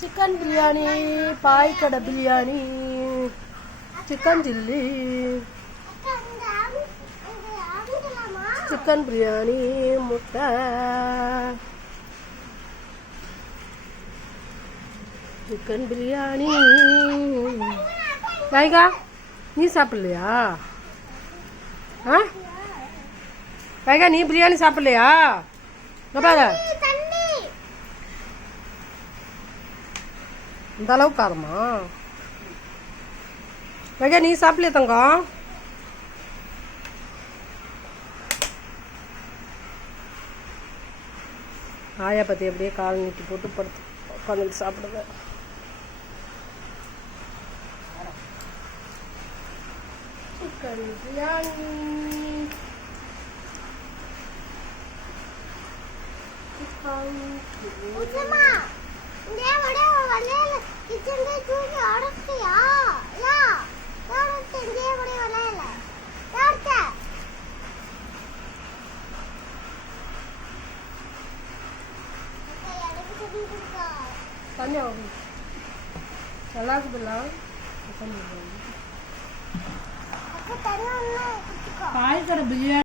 Chicken biryani పాయికడ biryani chicken chilli chicken biryani முட்டை chicken biryani வைகா நீ சாப்பிடலையா ஆ வைகா நீ பிரியாணி சாப்பிடலையா இங்க பாரு இந்த அளவுக்கு காரமா? வைகா நீ சாப்பிடலையா தங்கம்? ஆயா பத்தி அப்படியே கால் நீட்டி போட்டு படுத்து உட்காந்துட்டு சாப்பிடுவேன் சிக்கன் பிரியாணி. சிக்கன் தண்ணி ஆகும் நல்லா இருக்குதுல்ல பாய்க்கடை பிரியாணி